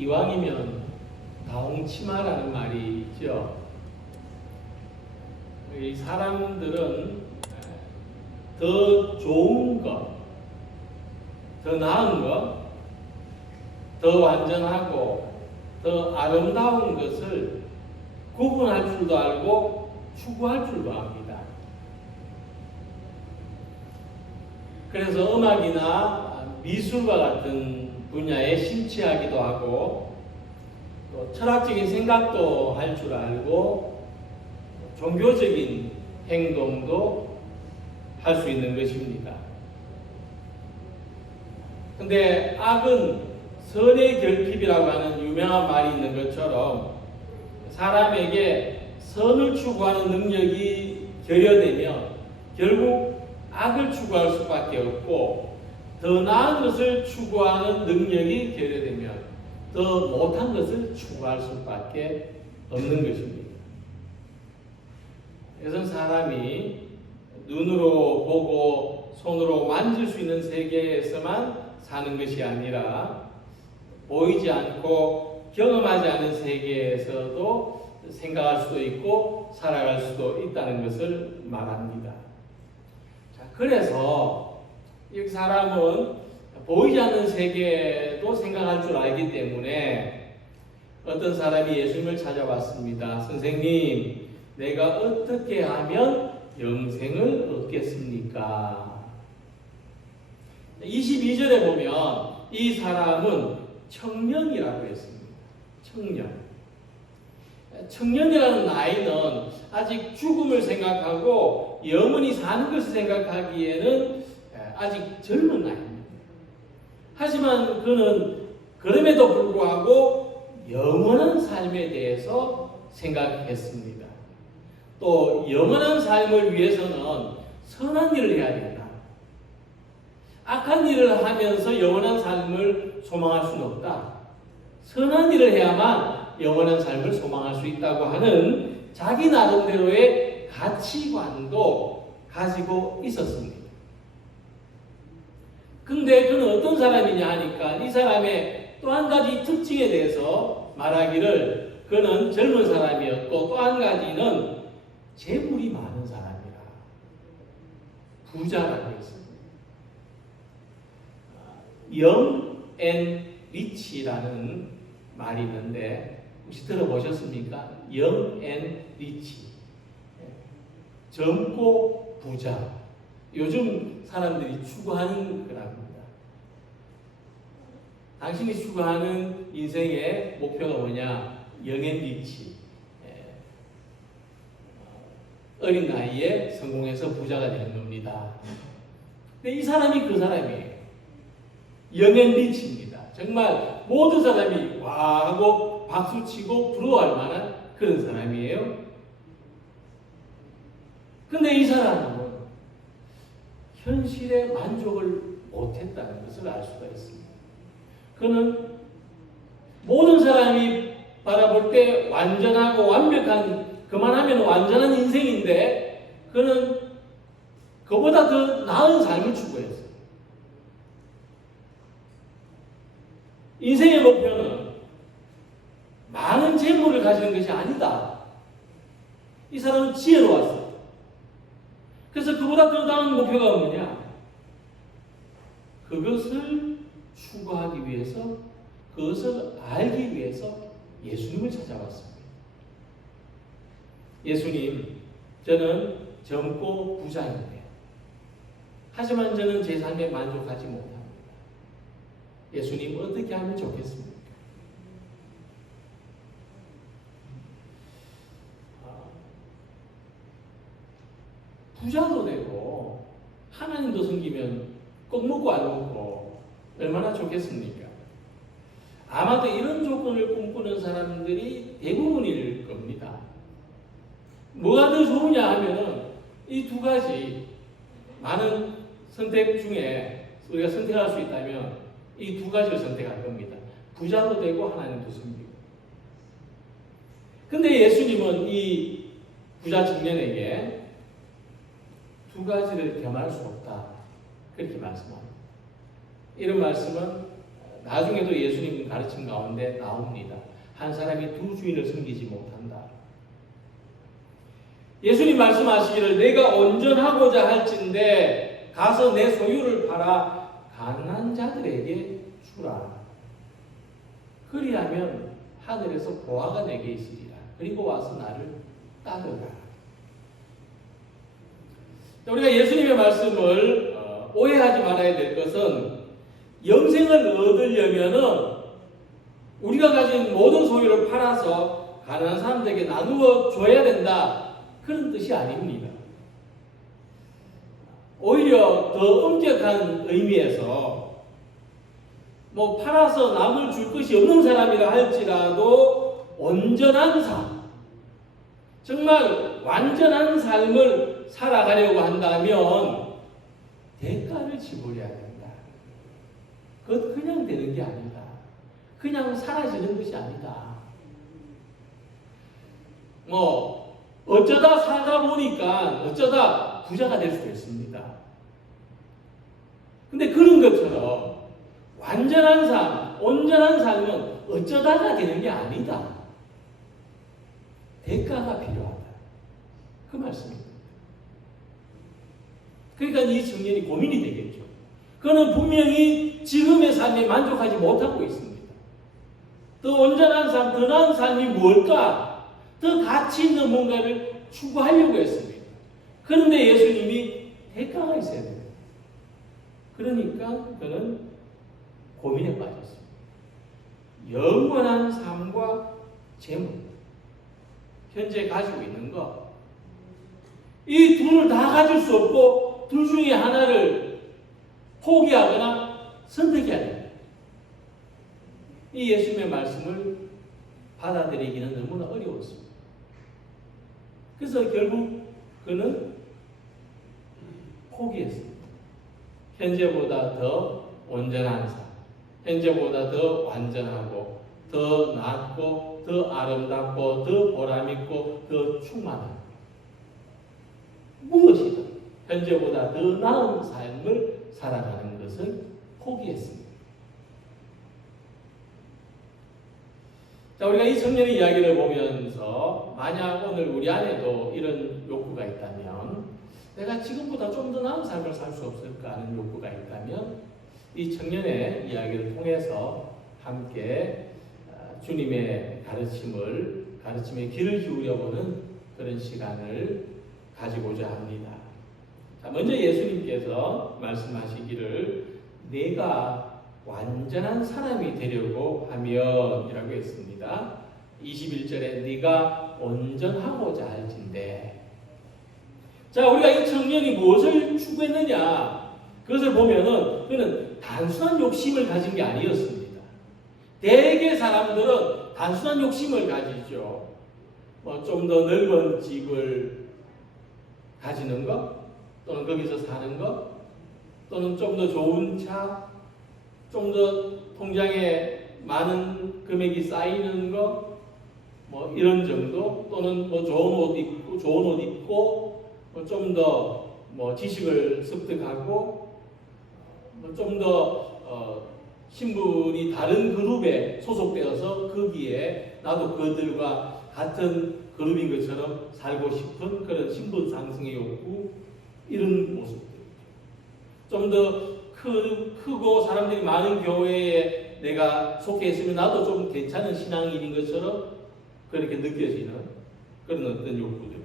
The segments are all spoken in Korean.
이왕이면 다홍치마라는 말이 있죠. 이 사람들은 더 좋은 것, 더 나은 것, 더 완전하고 더 아름다운 것을 구분할 줄도 알고 추구할 줄도 압니다. 그래서 음악이나 미술과 같은 분야에 심취하기도 하고 또 철학적인 생각도 할 줄 알고 종교적인 행동도 할 수 있는 것입니다. 근데 악은 선의 결핍이라고 하는 유명한 말이 있는 것처럼 사람에게 선을 추구하는 능력이 결여되면 결국 악을 추구할 수밖에 없고 더 나은 것을 추구하는 능력이 결여되면 더 못한 것을 추구할 수밖에 없는 것입니다. 그래서 사람이 눈으로 보고 손으로 만질 수 있는 세계에서만 사는 것이 아니라 보이지 않고 경험하지 않은 세계에서도 생각할 수도 있고 살아갈 수도 있다는 것을 말합니다. 자, 그래서 이 사람은 보이지 않는 세계도 생각할 줄 알기 때문에 어떤 사람이 예수님을 찾아왔습니다. 선생님, 내가 어떻게 하면 영생을 얻겠습니까? 22절에 보면 이 사람은 청년이라고 했습니다. 청년. 청년이라는 나이는 아직 죽음을 생각하고 영원히 사는 것을 생각하기에는 아직 젊은 나이입니다. 하지만 그는 그럼에도 불구하고 영원한 삶에 대해서 생각했습니다. 또 영원한 삶을 위해서는 선한 일을 해야 된다. 악한 일을 하면서 영원한 삶을 소망할 수는 없다. 선한 일을 해야만 영원한 삶을 소망할 수 있다고 하는 자기 나름대로의 가치관도 가지고 있었습니다. 근데 그는 어떤 사람이냐 하니까 이 사람의 또 한 가지 특징에 대해서 말하기를 그는 젊은 사람이었고 또 한 가지는 재물이 많은 사람이라 부자라고 했습니다. 영 앤 리치라는 말이 있는데 혹시 들어보셨습니까? 영 앤 리치, 젊고 부자. 요즘 사람들이 추구하는 거랍니다. 당신이 추구하는 인생의 목표가 뭐냐? 영 앤 리치. 어린 나이에 성공해서 부자가 되는 겁니다. 근데 이 사람이 그 사람이에요. 영 앤 리치입니다. 정말 모든 사람이 와 하고 박수치고 부러워할 만한 그런 사람이에요. 근데 이 사람은 현실에 만족을 못했다는 것을 알 수가 있습니다. 그는 모든 사람이 바라볼 때 완전하고 완벽한, 그만하면 완전한 인생인데 그는 그보다 더 나은 삶을 추구했어요. 인생의 목표는 많은 재물을 가지는 것이 아니다. 이 사람은 지혜로웠어요. 그래서 그보다 더 나은 목표가 뭐냐? 그것을 추구하기 위해서, 그것을 알기 위해서 예수님을 찾아왔습니다. 예수님, 저는 젊고 부자인데 하지만 저는 제 삶에 만족하지 못합니다. 예수님, 어떻게 하면 좋겠습니까? 부자도 되고 하나님도 섬기면 꼭 먹고 안 먹고 얼마나 좋겠습니까? 아마도 이런 조건을 꿈꾸는 사람들이 대부분일 겁니다. 뭐가 더 좋으냐 하면은 이 두 가지, 많은 선택 중에 우리가 선택할 수 있다면 이 두 가지를 선택할 겁니다. 부자도 되고 하나님도 섬기고. 근데 예수님은 이 부자 청년에게 두 가지를 겸할 수 없다, 그렇게 말씀합니다. 이런 말씀은 나중에도 예수님 가르침 가운데 나옵니다. 한 사람이 두 주인을 섬기지 못한다. 예수님 말씀하시기를 내가 온전하고자 할진대 가서 내 소유를 팔아 가난한 자들에게 주라. 그리하면 하늘에서 보화가 내게 있으리라. 그리고 와서 나를 따르라. 우리가 예수님의 말씀을 오해하지 말아야 될 것은 영생을 얻으려면은 우리가 가진 모든 소유를 팔아서 가난한 사람들에게 나누어 줘야 된다. 그런 뜻이 아닙니다. 오히려 더 엄격한 의미에서 팔아서 남을 줄 것이 없는 사람이라 할지라도 온전한 삶, 정말 완전한 삶을 살아가려고 한다면 대가를 지불해야 된다. 그것 그냥 되는 게 아니다. 그냥 사라지는 것이 아니다. 어쩌다 살다 보니까 어쩌다 부자가 될 수도 있습니다. 근데 그런 것처럼 완전한 삶, 온전한 삶은 어쩌다가 되는 게 아니다. 대가가 필요하다. 그 말씀입니다. 그러니까 이 청년이 고민이 되겠죠. 그는 분명히 지금의 삶에 만족하지 못하고 있습니다. 더 온전한 삶, 더 나은 삶이 뭘까? 더 가치 있는 뭔가를 추구하려고 했습니다. 그런데 예수님이 대가가 있어야 돼요. 그러니까 그는 고민에 빠졌습니다. 영원한 삶과 재물, 현재 가지고 있는 것, 이 둘을 다 가질 수 없고 둘 중에 하나를 포기하거나 선택해야 됩니다. 이 예수님의 말씀을 받아들이기는 너무나 어려웠습니다. 그래서 결국 그는 포기했습니다. 현재보다 더 온전한 삶, 현재보다 더 완전하고 더 낫고 더 아름답고 더 보람있고 더 충만한 무엇이든 현재보다 더 나은 삶을 살아가는 것을 포기했습니다. 자, 우리가 이 청년의 이야기를 보면서 만약 오늘 우리 안에도 이런 욕구가 있다면, 내가 지금보다 좀 더 나은 삶을 살 수 없을까 하는 욕구가 있다면 이 청년의 이야기를 통해서 함께 주님의 가르침에 귀를 기울여보는 그런 시간을 가지고자 합니다. 자, 먼저 예수님께서 말씀하시기를 내가 완전한 사람이 되려고 하면 이라고 했습니다. 21절에 네가 온전하고자 할진대. 자, 우리가 이 청년이 무엇을 추구했느냐, 그것을 보면은 그는 단순한 욕심을 가진 게 아니었습니다. 대개 사람들은 단순한 욕심을 가지죠. 좀 더 넓은 집을 가지는 것, 또는 거기서 사는 것, 또는 좀 더 좋은 차, 좀 더 통장에 많은 금액이 쌓이는 것, 이런 정도, 또는 좋은 옷 입고, 좀 더 지식을 습득하고, 좀 더 신분이 다른 그룹에 소속되어서 거기에 나도 그들과 같은 그룹인 것처럼 살고 싶은 그런 신분 상승의 욕구, 이런 모습들. 좀 더 크고 사람들이 많은 교회에 내가 속해 있으면 나도 좀 괜찮은 신앙인인 것처럼 그렇게 느껴지는 그런 어떤 욕구들.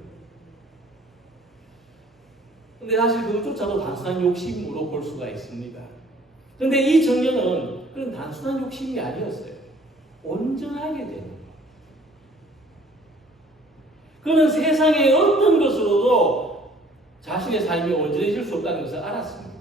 근데 사실 그것조차도 단순한 욕심으로 볼 수가 있습니다. 그런데 이 청년은 그런 단순한 욕심이 아니었어요. 온전하게 되는 것. 그는 세상의 어떤 것으로도 자신의 삶이 온전해질 수 없다는 것을 알았습니다.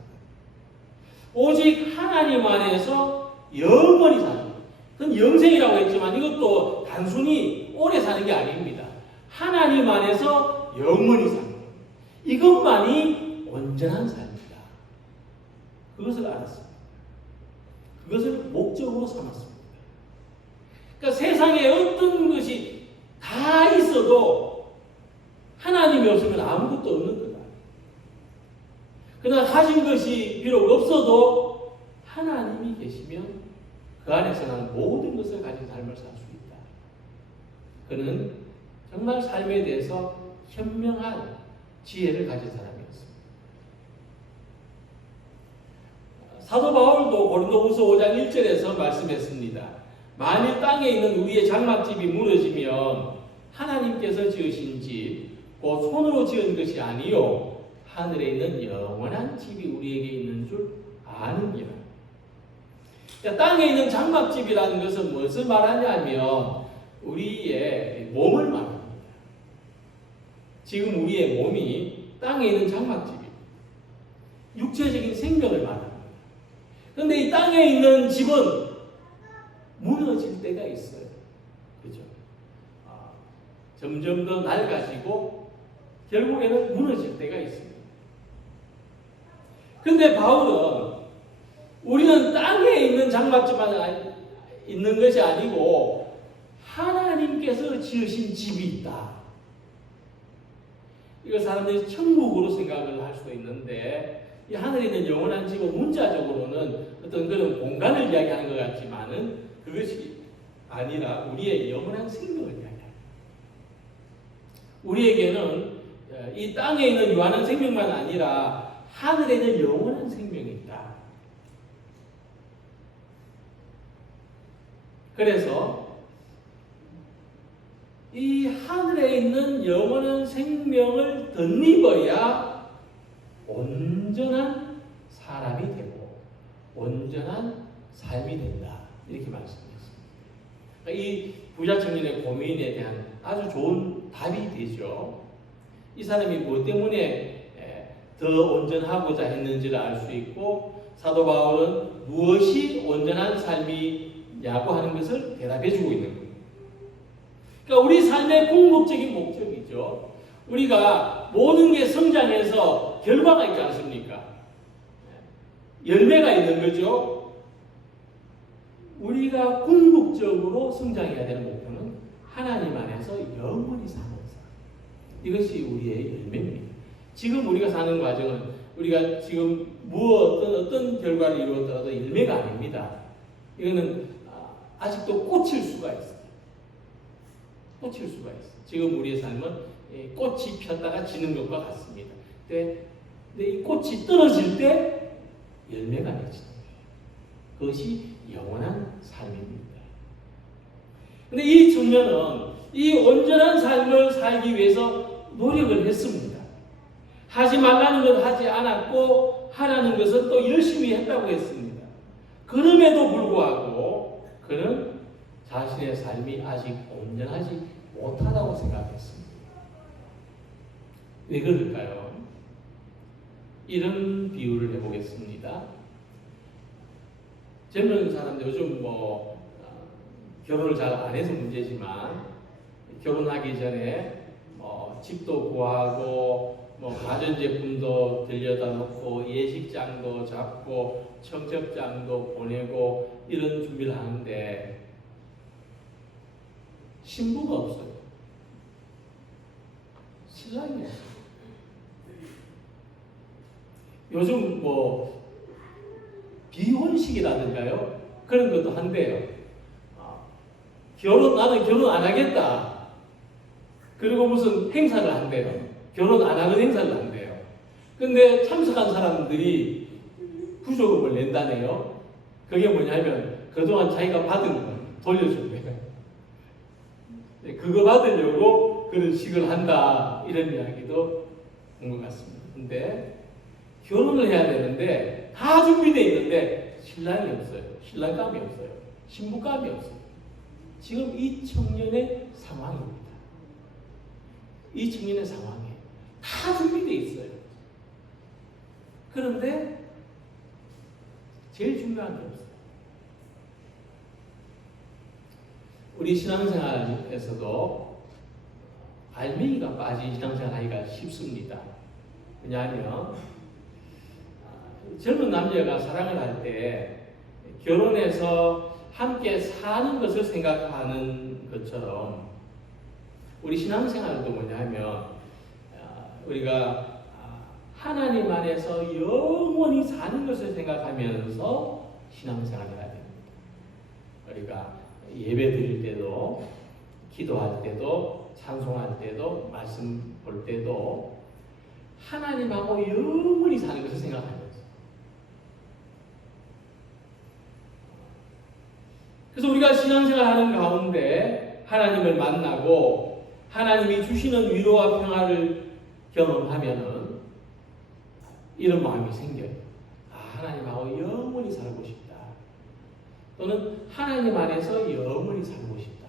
오직 하나님 안에서 영원히 사는 것. 그건 영생이라고 했지만 이것도 단순히 오래 사는 게 아닙니다. 하나님 안에서 영원히 사는 것. 이것만이 온전한 삶이다. 그것을 알았습니다. 그것을 목적으로 삼았습니다. 그러니까 세상에 어떤 것이 다 있어도 하나님이 없으면 아무것도 없는 거다. 그러나 가진 것이 비록 없어도 하나님이 계시면 그 안에서 나는 모든 것을 가진 삶을 살 수 있다. 그는 정말 삶에 대해서 현명한 지혜를 가진 사람이었습니다. 사도 바울도 고린도후서 5장 1절에서 말씀했습니다. 만일 땅에 있는 우리의 장막집이 무너지면 하나님께서 지으신 집, 곧 손으로 지은 것이 아니요 하늘에 있는 영원한 집이 우리에게 있는 줄 아느니라. 그러니까 땅에 있는 장막집이라는 것은 무엇을 말하냐면 우리의 몸을 말합니다. 지금 우리의 몸이 땅에 있는 장막집이에요. 육체적인 생명을 말합니다. 그런데 이 땅에 있는 집은 무너질 때가 있어요. 그죠? 점점 더 낡아지고 결국에는 무너질 때가 있습니다. 근데 바울은 우리는 땅에 있는 장막집만 있는 것이 아니고 하나님께서 지으신 집이 있다. 이걸 사람들이 천국으로 생각을 할 수도 있는데 이 하늘에 있는 영원한 집은 문자적으로는 어떤 그런 공간을 이야기하는 것 같지만은 그것이 아니라 우리의 영원한 생명을 이야기합니다. 우리에게는 이 땅에 있는 유한한 생명만 아니라 하늘에 있는 영원한 생명이 있다. 그래서 이 하늘에 있는 영원한 생명을 덧입어야 온전한 사람이 되고 온전한 삶이 된다. 이렇게 말씀드렸습니다. 이 부자 청년의 고민에 대한 아주 좋은 답이 되죠. 이 사람이 무엇 때문에 더 온전하고자 했는지를 알 수 있고 사도 바울은 무엇이 온전한 삶이냐고 하는 것을 대답해 주고 있는 거예요. 그러니까 우리 삶의 궁극적인 목적이죠. 우리가 모든 게 성장해서 결과가 있지 않습니까? 열매가 있는 거죠. 우리가 궁극적으로 성장해야 되는 목표는 하나님 안에서 영원히 사는 삶. 이것이 우리의 열매입니다. 지금 우리가 사는 과정은 우리가 지금 어떤 결과를 이루었더라도 열매가 아닙니다. 이거는 아직도 꽂힐 수가 있어요. 꽂힐 수가 있어요. 지금 우리의 삶은 꽃이 폈다가 지는 것과 같습니다. 근데 이 꽃이 떨어질 때 열매가 맺힙니다. 그것이 영원한 삶입니다. 근데 이 청년은 이 온전한 삶을 살기 위해서 노력을 했습니다. 하지 말라는 건 하지 않았고 하라는 것은 또 열심히 했다고 했습니다. 그럼에도 불구하고 그는 자신의 삶이 아직 온전하지 못하다고 생각했습니다. 왜 그럴까요? 이런 비유를 해보겠습니다. 젊은 사람들 요즘 결혼을 잘 안 해서 문제지만 결혼하기 전에 집도 구하고 가전제품도 들여다 놓고 예식장도 잡고 청첩장도 보내고 이런 준비를 하는데 신부가 없어요. 신랑이 없어요. 요즘 비혼식이라든가요 그런 것도 한대요. 나는 결혼 안 하겠다. 그리고 무슨 행사를 한대요. 결혼 안 하는 행사를 한대요. 근데 참석한 사람들이 부조금을 낸다네요. 그게 뭐냐면 그동안 자기가 받은 거 돌려준대요. 그거 받으려고 그런 식을 한다. 이런 이야기도 온 것 같습니다. 근데 결혼을 해야 되는데 다 준비되어 있는데 신랑이 없어요. 신랑감이 없어요. 신부감이 없어요. 지금 이 청년의 상황입니다. 이 청년의 상황에 다 준비되어 있어요. 그런데 제일 중요한 게 없어요. 우리 신앙생활에서도 알맹이가 빠진 신앙생활 하기가 쉽습니다. 왜냐하면 젊은 남녀가 사랑을 할 때 결혼해서 함께 사는 것을 생각하는 것처럼 우리 신앙생활도 뭐냐면 우리가 하나님 안에서 영원히 사는 것을 생각하면서 신앙생활을 해야 됩니다. 예배 드릴 때도, 기도할 때도, 찬송할 때도, 말씀 볼 때도 하나님하고 영원히 사는 것을 생각하는 거죠. 그래서 우리가 신앙생활 하는 가운데 하나님을 만나고 하나님이 주시는 위로와 평화를 경험하면은 이런 마음이 생겨요. 아, 하나님하고 영원히 살고 싶다. 또는 하나님 안에서 영원히 살고 싶다.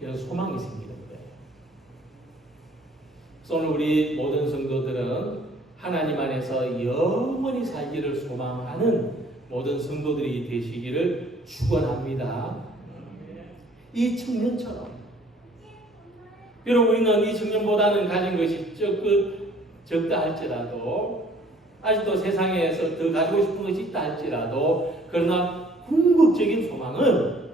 이런 소망이 생기는 거예요. 그래서 오늘 우리 모든 성도들은 하나님 안에서 영원히 살기를 소망하는 모든 성도들이 되시기를 축원합니다. 이 청년처럼. 비록 우리는 이 청년보다는 가진 것이 적다 할지라도, 아직도 세상에서 더 가지고 싶은 것이 있다 할지라도, 그러나 궁극적인 소망은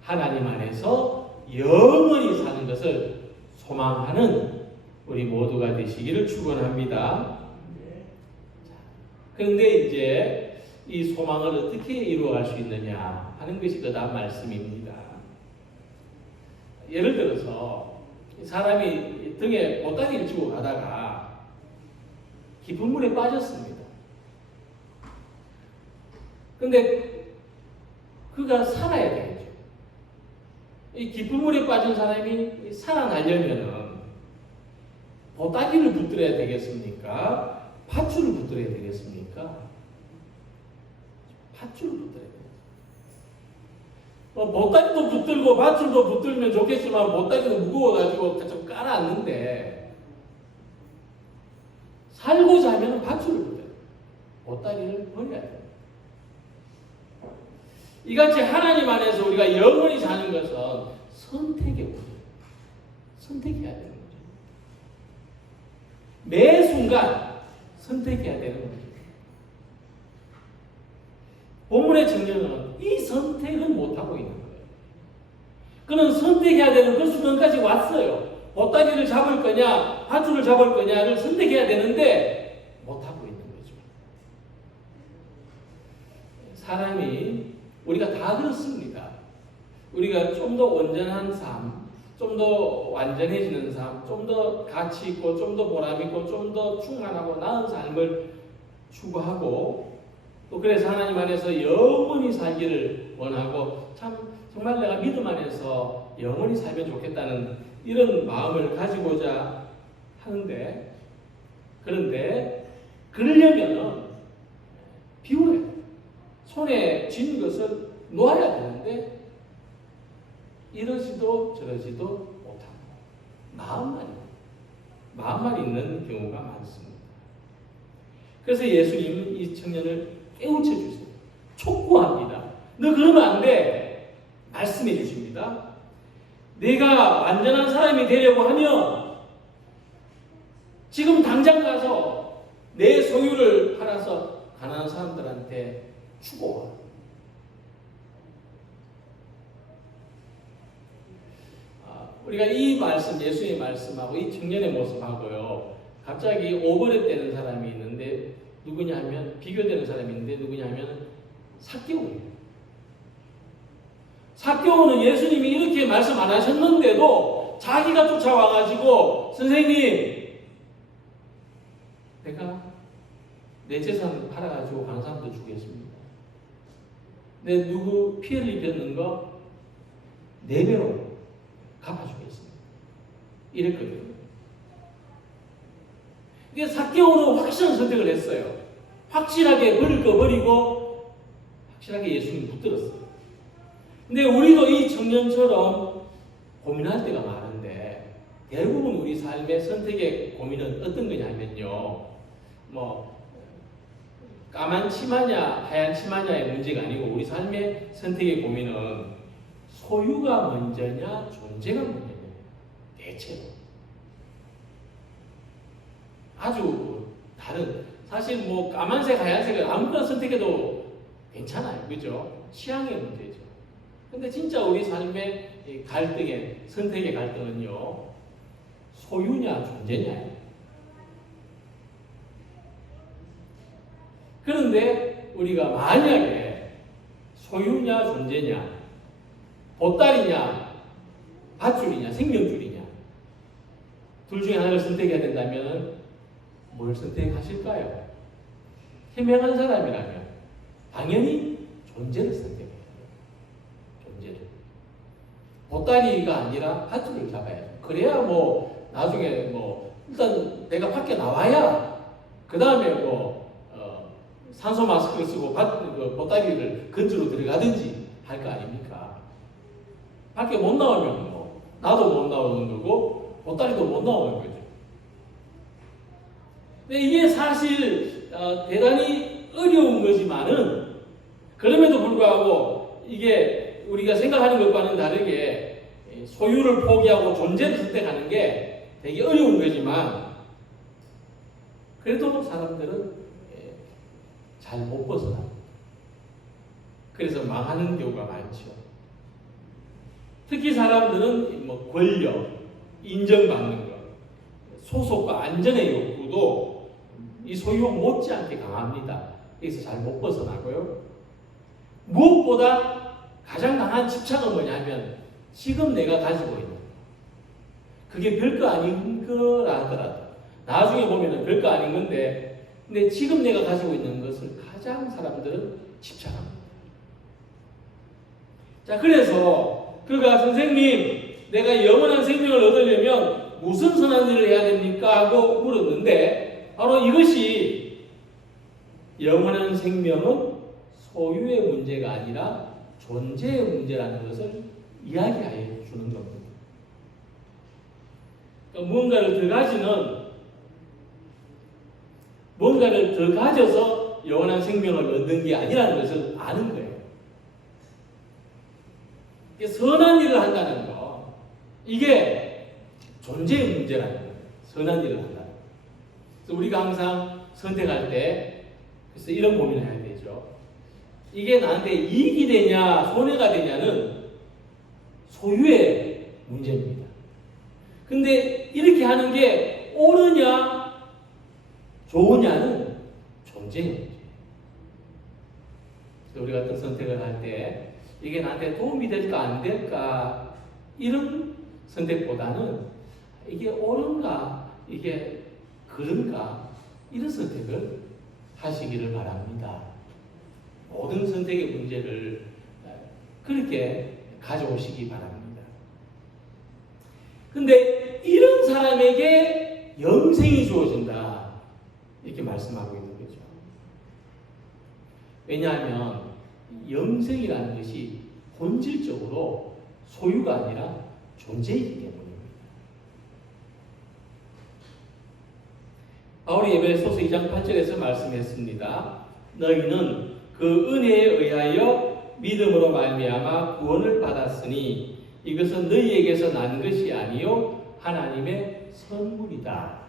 하나님 안에서 영원히 사는 것을 소망하는 우리 모두가 되시기를 축원합니다. 그런데 이제 이 소망을 어떻게 이루어갈 수 있느냐 하는 것이 그 다음 말씀입니다. 예를 들어서 사람이 등에 보따리를 지고 가다가 깊은 물에 빠졌습니다. 근데 그가 살아야 되겠죠. 이 깊은 물에 빠진 사람이 살아나려면은 보따리를 붙들어야 되겠습니까? 밧줄을 붙들어야 되겠습니까? 밧줄을 붙들어야 돼요. 보따리도 붙들고 밧줄도 붙들면 좋겠지만 보따리도 무거워가지고 좀 깔아앉는데, 살고자 하면 밧줄을 붙여야 돼요. 보따리를 버려야 돼요. 이같이 하나님 안에서 우리가 영원히 사는 것은 선택의 문제예요. 선택해야 되는 거죠. 매 순간 선택해야 되는 거죠. 본문의 청년은 이 선택을 못하고 있는 거예요. 그는 선택해야 되는 그 순간까지 왔어요. 보따리를 잡을 거냐, 밧줄을 잡을 거냐를 선택해야 되는데 못하고 있는 거죠. 사람이, 우리가 다 그렇습니다. 우리가 좀 더 온전한 삶, 좀 더 완전해지는 삶, 좀 더 가치 있고, 좀 더 보람 있고, 좀 더 충만하고 나은 삶을 추구하고, 또 그래서 하나님 안에서 영원히 살기를 원하고, 정말 내가 믿음 안에서 영원히 살면 좋겠다는 이런 마음을 가지고자 하는데, 그런데 그러려면은 비워야 돼요. 손에 쥔 것을 놓아야 되는데 이러지도 저러지도 못하고 마음만 있는 경우가 많습니다. 그래서 예수님은 이 청년을 깨우쳐 주세요. 촉구합니다. 너 그러면 안 돼. 말씀해 주십니다. 내가 완전한 사람이 되려고 하면 지금 당장 가서 내 소유를 팔아서 가난한 사람들한테 주고 와. 우리가 이 말씀, 예수의 말씀하고 이 청년의 모습하고요, 갑자기 오버랩되는 사람이 있는데 누구냐 하면, 비교되는 사람이 있는데 누구냐 하면 삭개오예요. 삭개오는 예수님이 이렇게 말씀 안 하셨는데도 자기가 쫓아와가지고, 선생님, 내가 내 재산 팔아가지고 가는 사람도 주겠습니다. 내 누구 피해를 입혔는 거 4배로 갚아주겠습니다. 이랬거든요. 이게 삭개오는 확실한 선택을 했어요. 확실하게 버릴 거 버리고 확실하게 예수님 붙들었어요. 근데 우리도 이 청년처럼 고민할 때가 많은데, 대부분 우리 삶의 선택의 고민은 어떤 거냐면요, 까만 치마냐 하얀 치마냐의 문제가 아니고, 우리 삶의 선택의 고민은 소유가 먼저냐 존재가 먼저냐. 대체로 아주 다른, 사실 까만색 하얀색을 아무거나 선택해도 괜찮아요. 그죠? 취향의 문제죠. 근데 진짜 우리 삶의 갈등의, 선택의 갈등은요, 소유냐 존재냐예요. 그런데 우리가 만약에 소유냐 존재냐, 보따리냐, 밧줄이냐, 생명줄이냐. 둘 중에 하나를 선택해야 된다면 뭘 선택하실까요? 현명한 사람이라면 당연히 존재를 선택해야 돼요. 존재를. 보따리가 아니라 밧줄을 잡아야죠. 그래야 뭐 나중에 뭐 일단 내가 밖에 나와야 그 다음에 뭐 산소 마스크를 쓰고 보따리를 건조로 들어가든지 할 거 아닙니까? 밖에 못 나오면 뭐 나도 못 나오는 거고 보따리도 못 나오는 거죠. 근데 이게 사실 대단히 어려운 거지만은 그럼에도 불구하고 이게 우리가 생각하는 것과는 다르게 소유를 포기하고 존재를 선택하는 게 되게 어려운 거지만 그래도 사람들은 잘 못 벗어납니다. 그래서 망하는 경우가 많죠. 특히 사람들은 뭐 권력, 인정받는 것, 소속과 안전의 욕구도 이 소유욕 못지않게 강합니다. 그래서 잘 못 벗어나고요. 무엇보다 가장 강한 집착은 뭐냐면 지금 내가 가지고 있는 그게 별거 아닌 거라 하더라도 나중에 보면은 별거 아닌 건데 근데 지금 내가 가지고 있는 것을 가장 사람들은 집착합니다. 자, 그래서 그가 선생님 내가 영원한 생명을 얻으려면 무슨 선한 일을 해야 됩니까? 하고 물었는데 바로 이것이 영원한 생명은 소유의 문제가 아니라 존재의 문제라는 것을 이야기하여 주는 겁니다. 그러니까 뭔가를 더 가져서 영원한 생명을 얻는 게 아니라는 것을 아는 거예요. 선한 일을 한다는 거, 이게 존재의 문제라는 거예요. 선한 일을 한다는 거. 그래서 우리가 항상 선택할 때 그래서 이런 고민을 해야 되죠. 이게 나한테 이익이 되냐 손해가 되냐는 소유의 문제입니다. 근데 이렇게 하는 게 옳으냐 좋으냐는 존재의 문제예요. 우리가 어떤 선택을 할 때 이게 나한테 도움이 될까 안 될까 이런 선택보다는 이게 옳은가 이게 그런가 이런 선택을 하시기를 바랍니다. 모든 선택의 문제를 그렇게 가져오시기 바랍니다. 근데 이런 사람에게 영생이 주어진다 이렇게 말씀하고 있는 거죠. 왜냐하면 영생이라는 것이 본질적으로 소유가 아니라 존재이기 때문입니다. 바울이 에베소서 2장 8절에서 말씀했습니다. 너희는 그 은혜에 의하여 믿음으로 말미암아 구원을 받았으니 이것은 너희에게서 난 것이 아니요 하나님의 선물이다.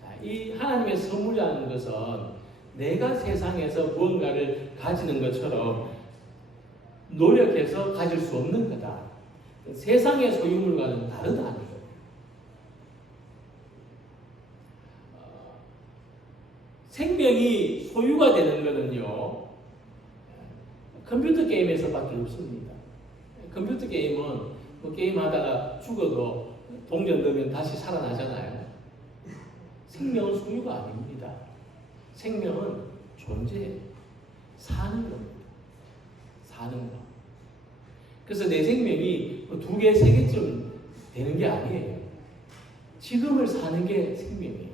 자, 이 하나님의 선물이라는 것은 내가 세상에서 무언가를 가지는 것처럼 노력해서 가질 수 없는 거다. 세상의 소유물과는 다르다는 거예요. 생명이 소유가 되는 것은요, 컴퓨터 게임에서밖에 없습니다. 컴퓨터 게임은 뭐 게임하다가 죽어도 동전 넣으면 다시 살아나잖아요. 생명은 소유가 아닙니다. 생명은 존재, 사는 겁니다. 사는 거. 그래서 내 생명이 2개, 3개쯤 되는 게 아니에요. 지금을 사는 게 생명이에요.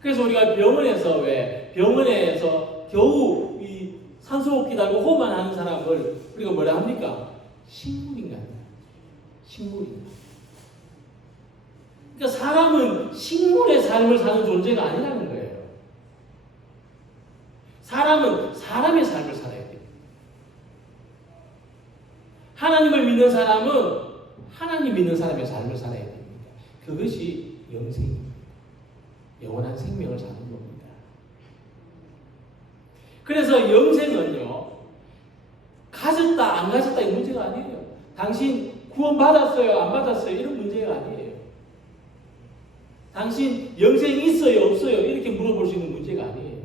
그래서 우리가 병원에서 겨우 이 산소호흡기 달고 호흡만 하는 사람을 우리가 뭐라 합니까? 식물인간. 식물인간. 그러니까 사람은 식물의 삶을 사는 존재가 아니라는 거예요. 사람은 사람의 삶을 살아야 돼요. 하나님을 믿는 사람은 하나님 믿는 사람의 삶을 살아야 됩니다. 그것이 영생입니다. 영원한 생명을 사는 겁니다. 그래서 영생은요, 가졌다 안 가졌다 이 문제가 아니에요. 당신 구원 받았어요 안 받았어요 이런 문제가 아니에요. 당신 영생이 있어요 없어요 이렇게 물어볼 수 있는 문제가 아니에요.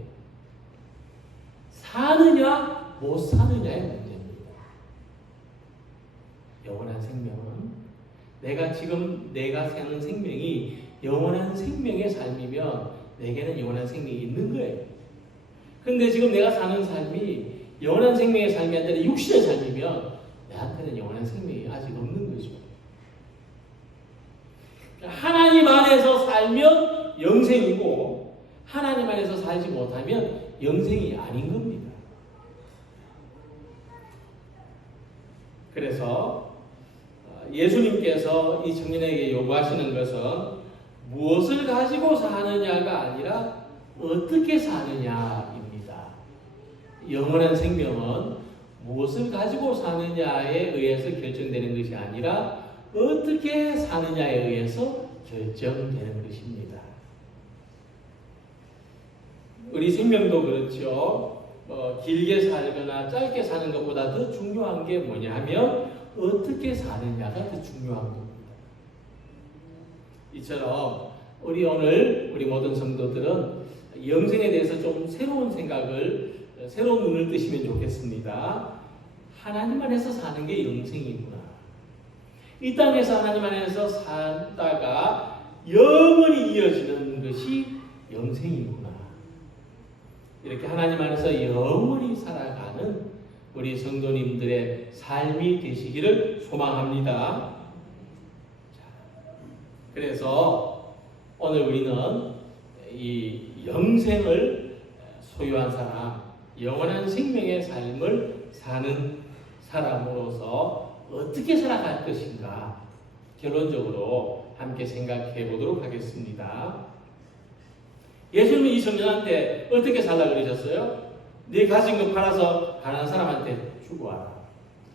사느냐 못 사느냐의 문제입니다. 영원한 생명은 내가 사는 생명이 영원한 생명의 삶이면 내게는 영원한 생명이 있는 거예요. 근데 지금 내가 사는 삶이 영원한 생명의 삶이 아니라 육신의 삶이면 내한테는 영원한 생명이 아직 없는 거죠. 하나님 안에서 살면 영생이고 하나님 안에서 살지 못하면 영생이 아닌 겁니다. 그래서 예수님께서 이 청년에게 요구하시는 것은 무엇을 가지고 사느냐가 아니라 어떻게 사느냐입니다. 영원한 생명은 무엇을 가지고 사느냐에 의해서 결정되는 것이 아니라 어떻게 사느냐에 의해서 결정되는 것입니다. 우리 생명도 그렇죠. 길게 살거나 짧게 사는 것보다 더 중요한 게 뭐냐 하면 어떻게 사느냐가 더 중요한 겁니다. 이처럼 우리 모든 성도들은 영생에 대해서 좀 새로운 생각을, 새로운 눈을 뜨시면 좋겠습니다. 하나님 안에서 사는 게 영생이구나. 이 땅에서 하나님 안에서 살다가 영원히 이어지는 것이 영생이구나. 이렇게 하나님 안에서 영원히 살아가는 우리 성도님들의 삶이 되시기를 소망합니다. 그래서 오늘 우리는 이 영생을 소유한 사람, 영원한 생명의 삶을 사는 사람으로서 어떻게 살아갈 것인가 결론적으로 함께 생각해 보도록 하겠습니다. 예수님은 이 청년한테 어떻게 살라 그러셨어요? 네 가진 거 팔아서 가난한 사람한테 주고 와라.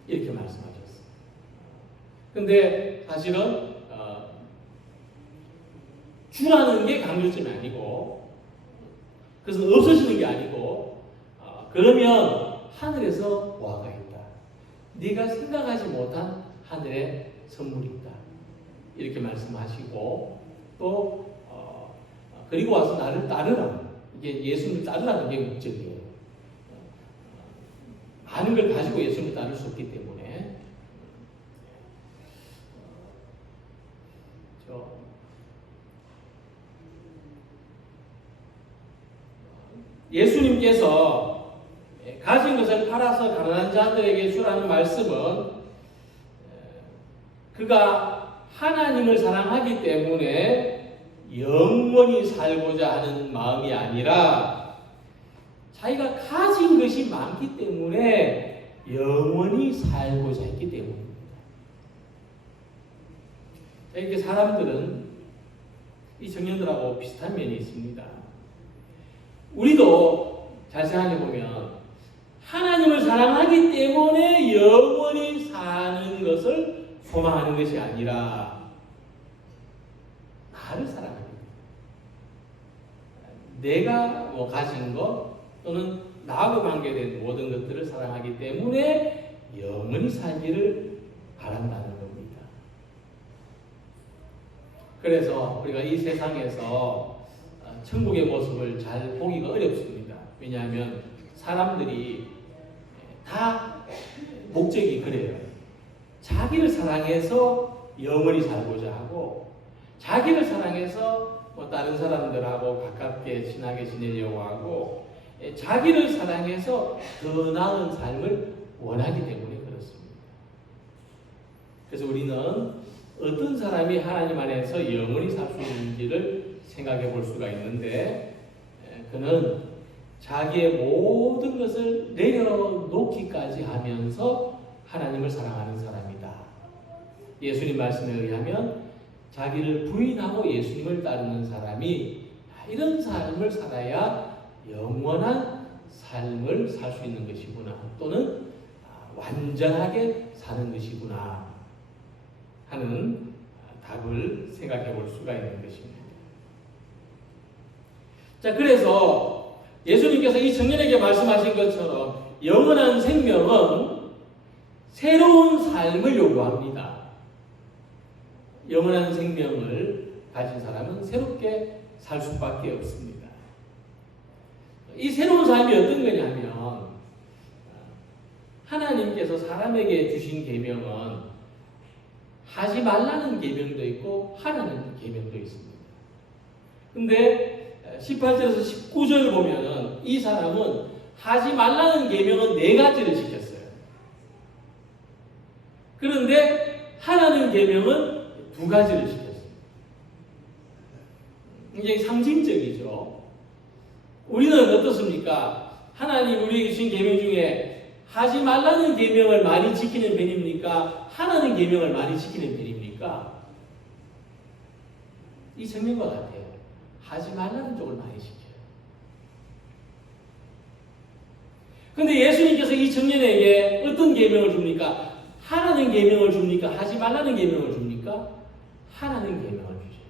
이렇게 말씀하셨어요. 근데 사실은 주라는 게 강조점이 아니고 그래서 없어지는 게 아니고 그러면 하늘에서 보아가 있다. 네가 생각하지 못한 하늘의 선물이 있다. 이렇게 말씀하시고 또 그리고 와서 나를 따르라. 이게 예수님을 따르라는 게 목적이에요. 많은 걸 가지고 예수님을 따를 수 없기 때문에 예수님께서 가진 것을 팔아서 가난한 자들에게 주라는 말씀은 그가 하나님을 사랑하기 때문에 영원히 살고자 하는 마음이 아니라 자기가 가진 것이 많기 때문에 영원히 살고자 했기 때문입니다. 이렇게 사람들은 이 청년들하고 비슷한 면이 있습니다. 우리도 잘 생각해 보면 하나님을 사랑하기 때문에 영원히 사는 것을 소망하는 것이 아니라 나를 사랑합니다. 내가 가진 것 또는 나하고 관계된 모든 것들을 사랑하기 때문에 영원히 살기를 바란다는 겁니다. 그래서 우리가 이 세상에서 천국의 모습을 잘 보기가 어렵습니다. 왜냐하면 사람들이 다 목적이 그래요. 자기를 사랑해서 영원히 살고자 하고 자기를 사랑해서 다른 사람들하고 가깝게 친하게 지내려고 하고 자기를 사랑해서 더 나은 삶을 원하기 때문에 그렇습니다. 그래서 우리는 어떤 사람이 하나님 안에서 영원히 살 수 있는지를 생각해 볼 수가 있는데 그는 자기의 모든 것을 내려놓기까지 하면서 하나님을 사랑하는 사람이다. 예수님 말씀에 의하면 자기를 부인하고 예수님을 따르는 사람이 이런 삶을 살아야 영원한 삶을 살 수 있는 것이구나 또는 완전하게 사는 것이구나 하는 답을 생각해 볼 수가 있는 것입니다. 자, 그래서 예수님께서 이 청년에게 말씀하신 것처럼 영원한 생명은 새로운 삶을 요구합니다. 영원한 생명을 가진 사람은 새롭게 살 수밖에 없습니다. 이 새로운 삶이 어떤 거냐면 하나님께서 사람에게 주신 계명은 하지 말라는 계명도 있고 하라는 계명도 있습니다. 근데 18절에서 19절 보면은 이 사람은 하지 말라는 계명은 4가지를 시켰어요. 그런데 하라는 계명은 2가지를 시켰어요. 굉장히 상징적이죠. 우리는 어떻습니까? 하나님 우리에게 주신 계명 중에 하지 말라는 계명을 많이 지키는 편입니까? 하라는 계명을 많이 지키는 편입니까? 이 청년과 같아요. 하지 말라는 쪽을 많이 지켜요. 근데 예수님께서 이 청년에게 어떤 계명을 줍니까? 하라는 계명을 줍니까? 하지 말라는 계명을 줍니까? 하라는 계명을 주셔요.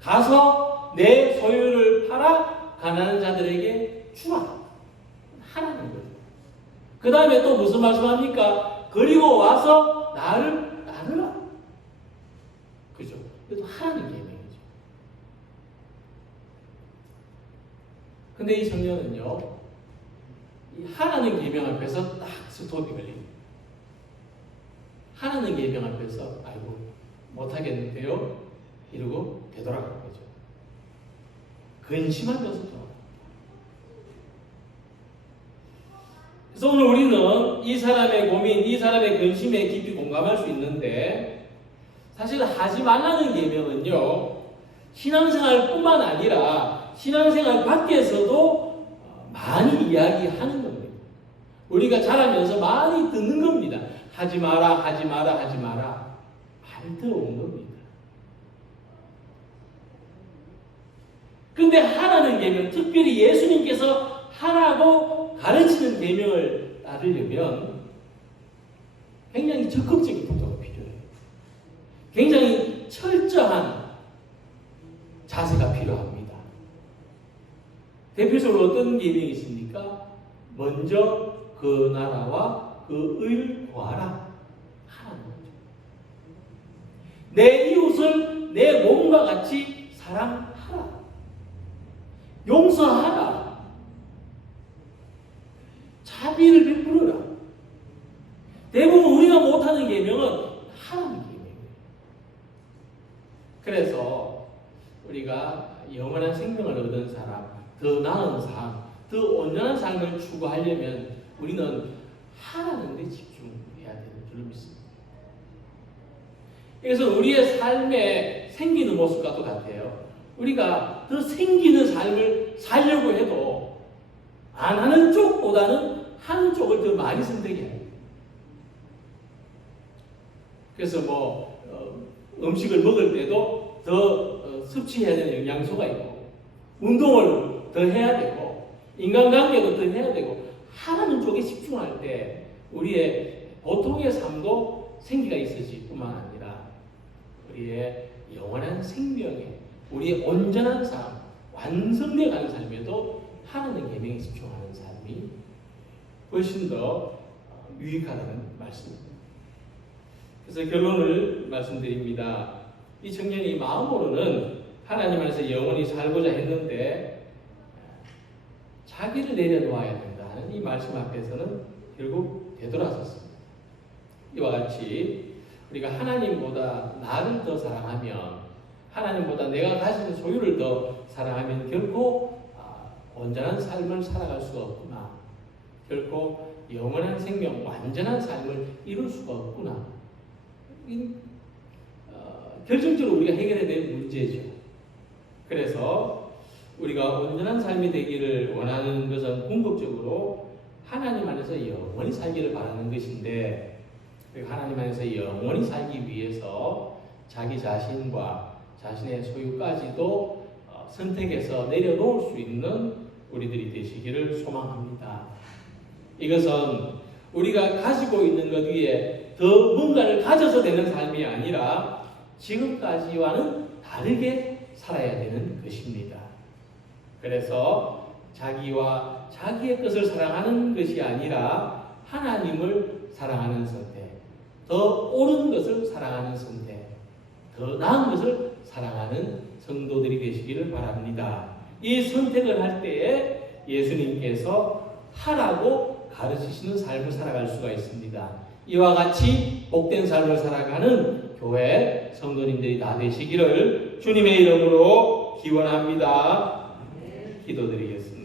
가서 내 소유를 팔아 가난한 자들에게 주라. 하라는 거죠. 그 다음에 또 무슨 말씀합니까? 그리고 와서 나를 따르라. 그죠? 그래도 하라는 계명이죠. 근데 이 청년은요, 이 하라는 계명 앞에서 딱 스톱이 걸립니다. 하라는 계명 앞에서 아이고 못하겠는데요? 이러고 되돌아간 거죠. 근심하면서 돌아갑니다. 그래서 오늘 우리는 이 사람의 고민, 이 사람의 근심에 깊이 공감할 수 있는데 사실 하지 말라는 계명은요, 신앙생활뿐만 아니라 신앙생활 밖에서도 많이 이야기하는 겁니다. 우리가 자라면서 많이 듣는 겁니다. 하지 마라, 하지 마라, 하지 마라. 많이 들어온 겁니다. 근데 하라는 계명, 특별히 예수님께서 하라고 가르치는 계명을 따르려면 굉장히 적극적인 태도가 필요해요. 굉장히 철저한 자세가 필요합니다. 대표적으로 어떤 계명이 있습니까? 먼저 그 나라와 그 의를 구하라 하라는 거죠. 내 이웃을 내 몸과 같이 사랑하라. 용서하라. 자비를 베풀어라. 대부분 우리가 못하는 계명은 하라는 계명이에요. 그래서 우리가 영원한 생명을 얻은 사람, 더 나은 삶, 더 온전한 삶을 추구하려면 우리는 하라는 데 집중해야 되는 줄 믿습니다. 그래서 우리의 삶에 생기는 모습과 똑같아요. 우리가 더 생기는 삶을 살려고 해도 안 하는 쪽보다는 하는 쪽을 더 많이 선택해야 해요. 그래서 음식을 먹을 때도 더 섭취해야 되는 영양소가 있고, 운동을 더 해야 되고, 인간관계도 더 해야 되고, 하라는 쪽에 집중할 때 우리의 보통의 삶도 생기가 있을지 뿐만 아니라 우리의 영원한 생명에, 우리의 온전한 삶, 완성되어 가는 삶에도 하나님 계명에 집중하는 삶이 훨씬 더 유익하다는 말씀입니다. 그래서 결론을 말씀드립니다. 이 청년이 마음으로는 하나님 안에서 영원히 살고자 했는데 자기를 내려놓아야 된다는 이 말씀 앞에서는 결국 되돌아섰습니다. 이와 같이 우리가 하나님보다 나를 더 사랑하면, 하나님보다 내가 가진 소유를 더 사랑하면 결코 온전한 삶을 살아갈 수가 없구나. 결코 영원한 생명, 완전한 삶을 이룰 수가 없구나. 결정적으로 우리가 해결해야 될 문제죠. 그래서 우리가 온전한 삶이 되기를 원하는 것은 궁극적으로 하나님 안에서 영원히 살기를 바라는 것인데, 하나님 안에서 영원히 살기 위해서 자기 자신과 자신의 소유까지도 선택해서 내려놓을 수 있는 우리들이 되시기를 소망합니다. 이것은 우리가 가지고 있는 것 위에 더 뭔가를 가져서 되는 삶이 아니라 지금까지와는 다르게 살아야 되는 것입니다. 그래서 자기와 자기의 것을 사랑하는 것이 아니라 하나님을 사랑하는 선택, 더 옳은 것을 사랑하는 선택, 더 나은 것을 사랑하는 성도들이 되시기를 바랍니다. 이 선택을 할 때에 예수님께서 하라고 가르치시는 삶을 살아갈 수가 있습니다. 이와 같이 복된 삶을 살아가는 교회 성도님들이 다 되시기를 주님의 이름으로 기원합니다. 기도드리겠습니다.